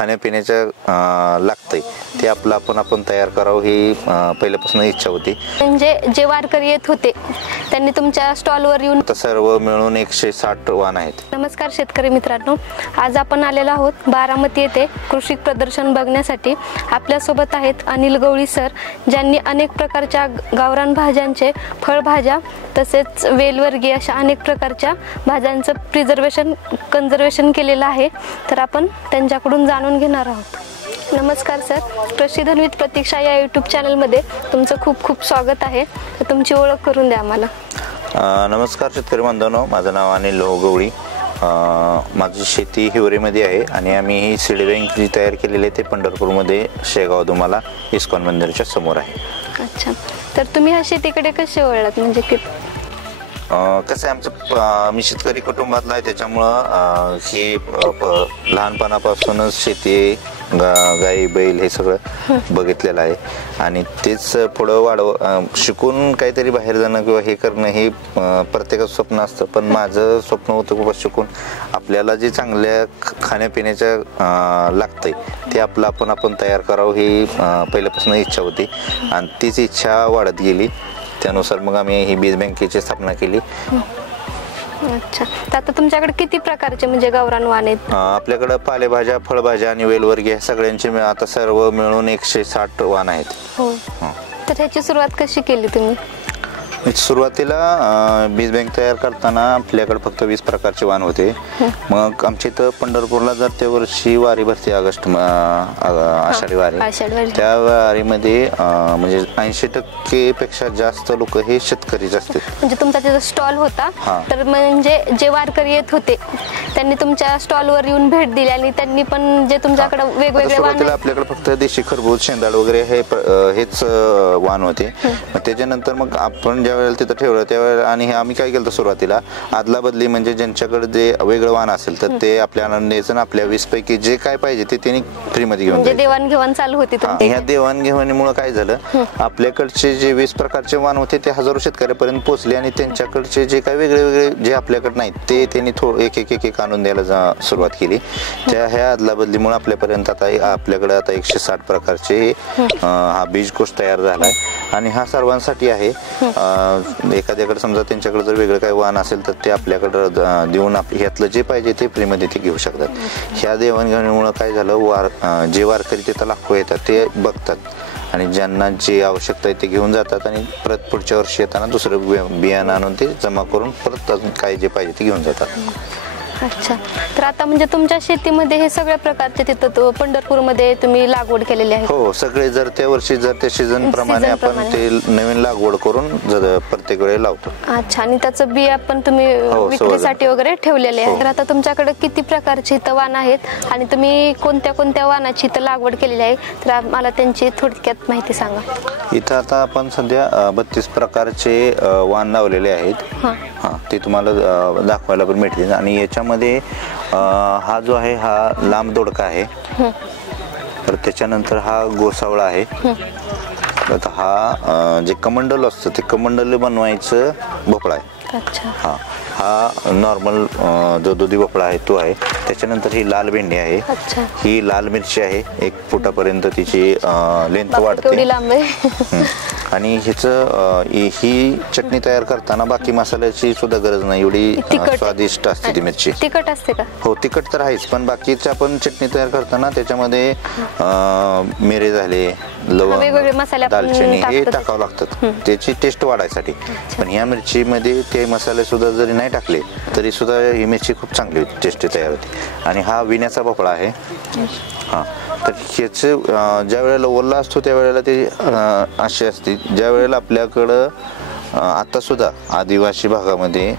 खाण्यापिण्याच्या लागतंय ते आपलं आपण तयार करावं ही पहिल्यापासून इच्छा होती. म्हणजे जे वारकरी येत होते त्यांनी तुमच्या स्टॉलवर येऊन तर सर्व मिळून 160 वाहन आहेत. नमस्कार शेतकरी मित्रांनो, आज आपण आलेलो आहोत बारामती येथे कृषी प्रदर्शन बघण्यासाठी. आपल्यासोबत आहेत अनिल गवळी सर, ज्यांनी अनेक प्रकारच्या गावरान भाज्यांचे, फळभाज्या तसेच वेलवर्गीय अशा अनेक प्रकारच्या भाज्यांचं कन्झर्वेशन केलेलं आहे. तर आपण त्यांच्याकडून जाणून घेणार आहोत. नमस्कार सर, कृषी धन्वित प्रतीक्षा या यूट्यूब चॅनलमध्ये तुमचं खूप खूप स्वागत आहे. तर तुमची ओळख करून द्या आम्हाला. नमस्कार शेतकरी बांधवांनो, माझं नाव अनिल गवळी. माझी शेती हिवरेमध्ये आहे आणि आम्ही ही सीड बँक जी तयार केलेली आहे ते पंढरपूरमध्ये शेगाव दुमाला इस्कॉन मंदिराच्या समोर आहे. अच्छा, तर तुम्ही ह्या शेतीकडे कसे वळलात? म्हणजे की कसं आहे, आमचं मी शेतकरी कुटुंबातला आहे, त्याच्यामुळं हे लहानपणापासूनच शेती, गाई बैल हे सगळं बघितलेलं आहे आणि तेच पुढं शिकून काहीतरी बाहेर जाणं किंवा हे करणं हे प्रत्येकाचं स्वप्न असतं. पण माझं स्वप्न होतं खूप शिकून आपल्याला जे चांगल्या खाण्यापिण्याच्या लागतंय ते आपलं आपण तयार करावं ही पहिल्यापासून इच्छा होती आणि तीच इच्छा वाढत गेली. त्यानुसार मग आम्ही ही बीज बँकेची स्थापना केली. अच्छा, तर आता तुमच्याकडे किती प्रकारचे म्हणजे गावरान वाण आहेत? आपल्याकडे पालेभाज्या, फळभाज्या आणि वेलवर्गीय सगळ्यांचे आता सर्व मिळून 160 वाण आहेत. हो, तर ह्याची सुरुवात कशी केली तुम्ही? सुरुवातीला बीज बँक तयार करताना आपल्याकडे फक्त 20 प्रकारचे वाण होते. मग आमच्या इथं पंढरपूरला जर त्या वर्षी वारी भरते, आषाढी वारी, त्या वारीमध्ये म्हणजे 80% पेक्षा जास्त लोक हे शेतकरीच असतात. म्हणजे तुमचा तिथं स्टॉल होता, तर म्हणजे जे वारकरी येत होते त्यांनी तुमच्या स्टॉलवर येऊन भेट दिली आणि त्यांनी पण जे तुमच्याकडे वेगवेगळे वाण, आपल्याकडे फक्त देशी खरबूज, शेंदाड वगैरे हेच वाण होते. त्याच्यानंतर मग आपण ज्या वेळेला तिथं ठेवलं त्यावेळेला आणि आम्ही काय केलं सुरुवातीला आदला बदली, म्हणजे ज्यांच्याकडे जे वेगळं वाण असेल तर ते आपल्याला द्यायचं ना, आपल्या 20 पैकी जे काय पाहिजे ते त्यांनी फ्रीमध्ये घेऊन म्हणजे देवाणघेवाण चालू होती. ह्या देवाणघेवाणीमुळे काय झालं, आपल्याकडचे जे 20 प्रकारचे वाण होते ते हजारो शेतकऱ्यापर्यंत पोहोचले आणि त्यांच्याकडचे जे काही वेगळे जे आपल्याकडे नाहीत ते त्यांनी एक आणून द्यायला सुरुवात केली. ह्या आदला बदलीमुळे आपल्यापर्यंत आपल्याकडे आता 160 प्रकारचे हा बीजकोश तयार झालाय आणि हा सर्वांसाठी आहे. एखाद्याकडे समजा त्यांच्याकडे जर वेगळं काही वाहन असेल तर ते आपल्याकडे देऊन ह्यातलं जे पाहिजे ते फ्रीमध्ये ते घेऊ शकतात. ह्या देवाणघेवाणीमुळे काय झालं, जे वारकरी तिथं लाखो येतात ते बघतात आणि ज्यांना जे आवश्यकता आहे ते घेऊन जातात आणि परत पुढच्या वर्षी येताना दुसरं बियाणं आणून ते जमा करून परत अजून काय जे पाहिजे ते घेऊन जातात. अच्छा, तर आता म्हणजे तुमच्या शेतीमध्ये हे सगळ्या प्रकारचे तिथं पंढरपूरमध्ये तुम्ही लागवड केलेली आहे? हो, सगळे जर त्या वर्षी जर त्या सीझन प्रमाणे आपण ते नवीन लागवड करून प्रत्येक वेळी लावतो. अच्छा, आणि त्याचं बिया पण तुम्ही विक्रीसाठी वगैरे ठेवलेले आहे. तर आता तुमच्याकडे किती प्रकारचे इथं वाण आहेत आणि तुम्ही कोणत्या कोणत्या वाणाची इथं लागवड केलेली आहे, तर मला त्यांची थोडक्यात माहिती सांगा. इथं आता आपण सध्या 32 प्रकारचे वाण लावलेले आहेत. ते तुम्हाला दाखवायला पण मिळतील आणि याच्यामध्ये हा जो आहे हा लांब दोडका आहे, तर त्याच्यानंतर हा गोसावळा आहे, हा जे कमंडल असतं ते कमंडल बनवायचं भोपळा आहे. अच्छा, हा नॉर्मल जो दुधी भोपळा आहे तो आहे. त्याच्यानंतर ही लाल भेंडी आहे, ही लाल मिरची आहे, 1 फुटापर्यंत तिची लेंथ वाढते आणि ही चटणी तयार करताना बाकी मसाल्याची सुद्धा गरज नाही, एवढी स्वादिष्ट असते ती मिरची. तिखट असते का? हो, तिखट तर आहेच, पण बाकीची आपण चटणी तयार करताना त्याच्यामध्ये मिरे झाले, लवंग, दालचिनी हे टाकावं लागतात त्याची टेस्ट वाढायसाठी. पण ह्या मिरचीमध्ये ते मसाले सुद्धा जरी नाही टाकले तरी सुद्धा ही मिरची खूप चांगली टेस्टी तयार होते. आणि हा विण्याचा भोपळा आहे. तर ह्याचं ज्या वेळेला ओला असतो त्यावेळेला ते अशी असते, ज्या वेळेला आपल्याकडं आता सुद्धा आदिवासी भागामध्ये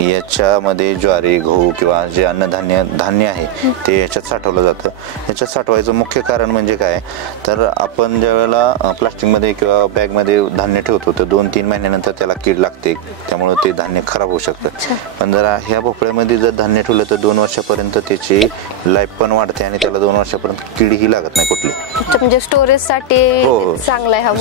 याच्यामध्ये ज्वारी, गहू किंवा जे धान्य आहे ते याच्यात साठवलं जातं. याच्यात साठवायचं मुख्य कारण म्हणजे काय, तर आपण ज्या वेळेला प्लास्टिकमध्ये किंवा बॅगमध्ये धान्य ठेवतो तर 2-3 महिन्यानंतर त्याला कीड लागते, त्यामुळे ते धान्य खराब होऊ शकतं. पण जर ह्या भोपळ्यामध्ये जर धान्य ठेवलं तर 2 वर्षापर्यंत त्याची लाईफ पण वाढते आणि त्याला 2 वर्षापर्यंत कीडही लागत नाही कुठली. म्हणजे स्टोरेजसाठी चांगला आहे हा.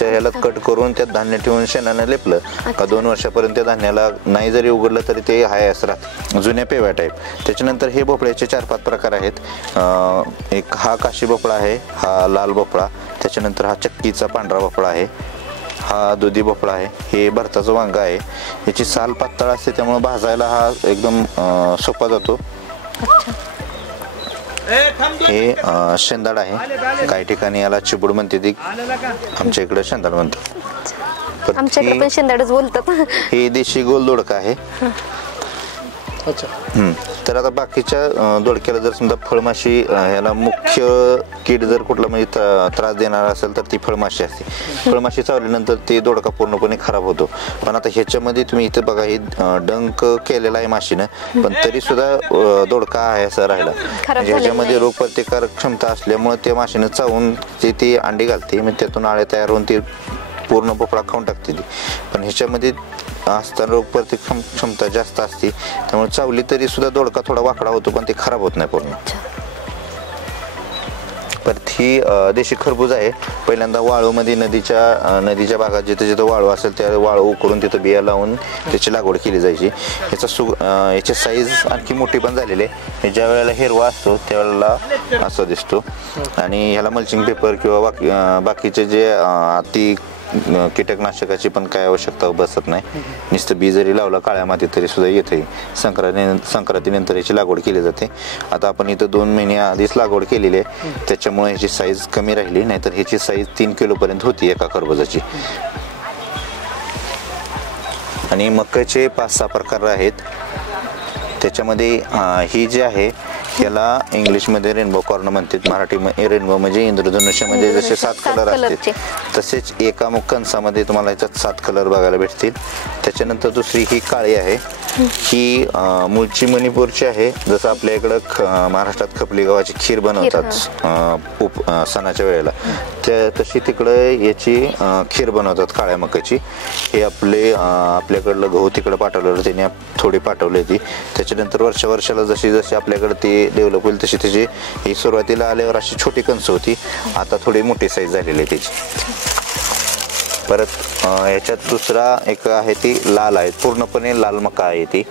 ह्याला कट करून त्यात धान्य ठेवून शेणाने लेपलं का 2 वर्षापर्यंत धान्याला नाही जरी उघडलं तरी ते हाय असं राहतं, जुन्या पेव्या टाईप. त्याच्यानंतर हे भोपळ्याचे 4-5 प्रकार आहेत. एक हा काशी भोपळा आहे, हा लाल भोपळा, त्याच्यानंतर हा चक्कीचा पांढरा भोपळा आहे, हा दुधी भोपळा आहे, हे भरताचं वांग आहे. याची साल पातळ असते त्यामुळे भाजायला हा एकदम सोपा जातो. हे शेंदाड आहे, काही ठिकाणी याला चिबूड म्हणते, ती आमच्या इकडे शेंदाड म्हणतात. आमच्याकडे पण शेंदाडच बोलतात. हे देशी गोल दोडका आहे. तर आता बाकीच्या दोडक्याला जर समजा फळमाशी, ह्याला मुख्य कीड जर कुठला म्हणजे त्रास देणार असेल तर ती फळमाशी असते. फळमाशी चावल्यानंतर ते दोडका पूर्णपणे खराब होतो. पण आता ह्याच्यामध्ये तुम्ही इथं बघा, हे डंक केलेला आहे माशीनं, पण तरी सुद्धा दोडका आहे असं राहिला. म्हणजे ह्याच्यामध्ये रोगप्रतिकारक क्षमता असल्यामुळे त्या माशीनं चावून ती अंडी घालते, मग त्यातून आळ्या तयार होऊन ती पूर्ण भोपळा खाऊन टाकते ती. पण ह्याच्यामध्ये असताना रोगप्रतिकारक क्षमता जास्त असते, त्यामुळे चावली तरी सुद्धा दोडका थोडा वाकडा होतो, पण ते खराब होत नाही पूर्ण. परत ही देशी खरबूज आहे. पहिल्यांदा वाळूमध्ये नदीच्या भागात जिथं वाळू असेल त्या वाळू उकरून तिथं बिया लावून त्याची लागवड केली जायची. याची साईज आणखी मोठी पण झालेली आहे. ज्या वेळेला हिरवा असतो त्यावेळेला असं दिसतो. आणि ह्याला मल्चिंग पेपर किंवा बाकीचे जे अति कीटकनाशकाची पण काय आवश्यकता बसत नाही. नुसतं बी जरी लावलं काळ्या मातीत तरी सुद्धा येते. संक्रांतीनंतर याची लागवड केली जाते. आता आपण इथं 2 महिने आधीच लागवड केलेली आहे, त्याच्यामुळे ह्याची साईज कमी राहिली, नाहीतर ह्याची साईज 3 किलो पर्यंत होती एका खरबुजाची. आणि मक्याचे 5-6 प्रकार आहेत. त्याच्यामध्ये ही जी आहे याला इंग्लिशमध्ये रेनबो कॉर्न म्हणतात, मराठीमध्ये रेनबो म्हणजे इंद्रधनुष्यामध्ये जसे 7 कलर असतात तसेच एका कंसामध्ये तुम्हाला याच्यात 7 कलर बघायला भेटतील. त्याच्यानंतर दुसरी ही काळी आहे, ही मूळची मणिपूरची आहे. जसं आपल्या इकडं महाराष्ट्रात खपली गव्हाची खीर बनवतात सणाच्या वेळेला, तशी तिकडं याची खीर बनवतात काळ्या मकाची. हे आपल्याकडलं गहू तिकडं पाठवलं, त्याने थोडी पाठवली ती. त्याच्यानंतर वर्षाला जशी जशी आपल्याकडे ती डेव्हलप होईल तशी त्याची, ही सुरुवातीला आल्यावर अशी छोटी कंस होती, आता थोडी मोठी साईज झालेली आहे त्याची. परत याच्यात दुसरा एक आहे, ती लाल आहे, पूर्णपणे लाल मका आहे ती.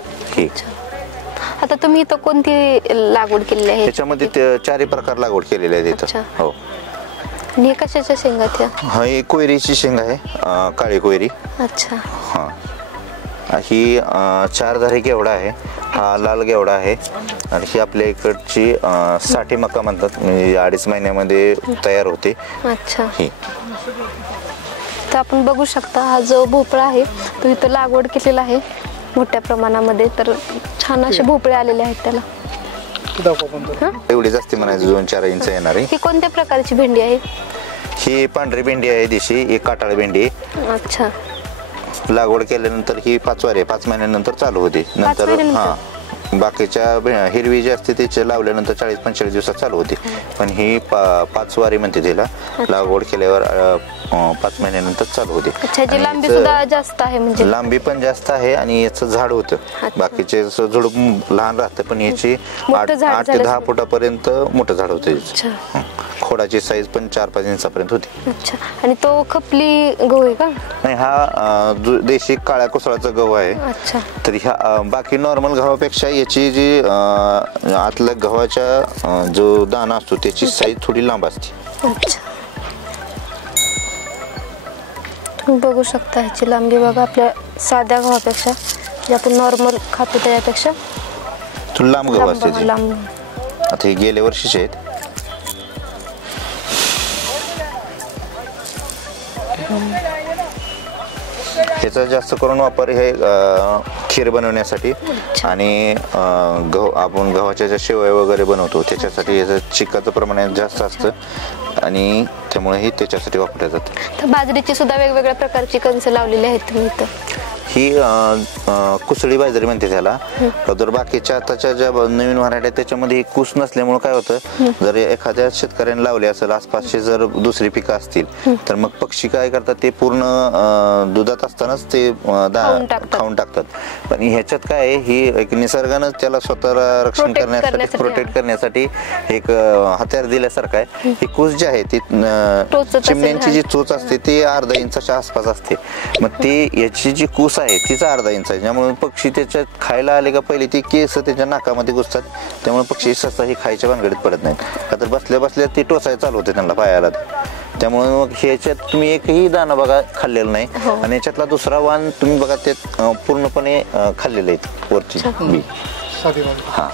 आता तुम्ही इथं कोणती लागवड केलेली आहे? त्याच्यामध्ये 4 प्रकार लागवड केलेले आहेत इथं. हो. आणि कशाच्या शेंगा त्या? हा, ही कोयरीची शेंग आहे, काळी कोयरी. अच्छा. हा, ही 4 धारी घेवडा आहे, हा लाल घेवडा आहे. आणि ही आपल्या इकडची साठी मका म्हणतात, म्हणजे 2.5 महिन्यामध्ये तयार होते. अच्छा. ही तर आपण बघू शकता, हा जो भोपळा आहे तो इथं लागवड केलेला आहे मोठ्या प्रमाणामध्ये. तर छान असे भोपळे आलेले आहेत त्याला. एवढी जास्ती म्हणायचं 2-4 इंच येणार आहे. ही कोणत्या प्रकारची भेंडी आहे? ही पांढरी भेंडी आहे देशी, एक काटाळ भेंडी. अच्छा. लागवड केल्यानंतर ही 5 वारी 5 महिन्यानंतर चालू होते. नंतर हा, बाकीच्या हिरवी जी असते त्याचे लावल्यानंतर 40-45 दिवसात चालू होते. पण ही 5 वारी म्हणते तिला. लागवड केल्यावर 5 महिन्यानंतर चालू होते. लांबी सुद्धा जास्त आहे, म्हणजे लांबी पण जास्त आहे. आणि याचं झाड होतं, बाकीचे झुडूप लहान राहतं, पण याची 8 ते 10 फुटापर्यंत मोठं झाड होतं. खोडाची साईज पण 4-5 इंचापर्यंत होती. अच्छा. आणि तो खपली गहू आहे का? नाही, हा देशी काळ्या कोसळाचा गहू आहे. अच्छा. तर ह्या बाकी नॉर्मल गव्हापेक्षा याची जी आतल्या गव्हाचा जो दाणा असतो त्याची साईज थोडी लांब असते. अच्छा. तुम्ही बघू शकता ह्याची लांबी बघा, आपल्या साध्या गव्हापेक्षा, जे आपण नॉर्मल खातो त्यापेक्षा थोडी लांब गहू असते. आता हे गेल्या वर्षीचे आहेत. ह्याचा जास्त करून वापर हे खीर बनवण्यासाठी आणि आपण गव्हाच्या ज्या शेवया वगैरे बनवतो त्याच्यासाठी याचं चिकाचं प्रमाण जास्त असतं आणि त्यामुळे हे त्याच्यासाठी वापरले जातं. तर बाजरीची सुद्धा वेगवेगळ्या प्रकारची कणस लावलेली आहेत तुम्ही इथं. ही कुसळी बाजरी म्हणते त्याला. तर बाकीच्या आताच्या ज्या नवीन व्हरायटी आहेत त्याच्यामध्ये कूस नसल्यामुळे काय होतं, जर एखाद्या शेतकऱ्याने लावले असेल आसपासचे जर दुसरी पिकं असतील तर मग पक्षी काय करतात, ते पूर्ण दुधात असतानाच ते खाऊन टाकतात. पण ह्याच्यात काय आहे, ही एक निसर्गानं त्याला स्वतःला रक्षण करण्यासाठी, प्रोटेक्ट करण्यासाठी एक हत्यार दिल्यासारखं आहे. ही कूस जी आहे ती टोचत असेल, चिमण्यांची जी चोच असते ती अर्धा इंचाच्या आसपास असते. मग ते याची जी कूस आहे तिचा अर्धा इंच आहे, ज्यामुळे पक्षी त्याच्यात खायला आले का पहिले ती केस त्याच्या नाकामध्ये घुसतात. त्यामुळे पक्षी सहसा हे खायच्या भानगडीत पडत नाहीत, का तर बसल्या बसल्या ती टोचायला चालू होते त्यांना पायाला. त्यामुळे मग ह्याच्यात तुम्ही एकही दाणा बघा खाल्लेला नाही. आणि याच्यातला दुसरा वाण तुम्ही बघा ते पूर्णपणे खाल्लेले आहेत वरची बी. हा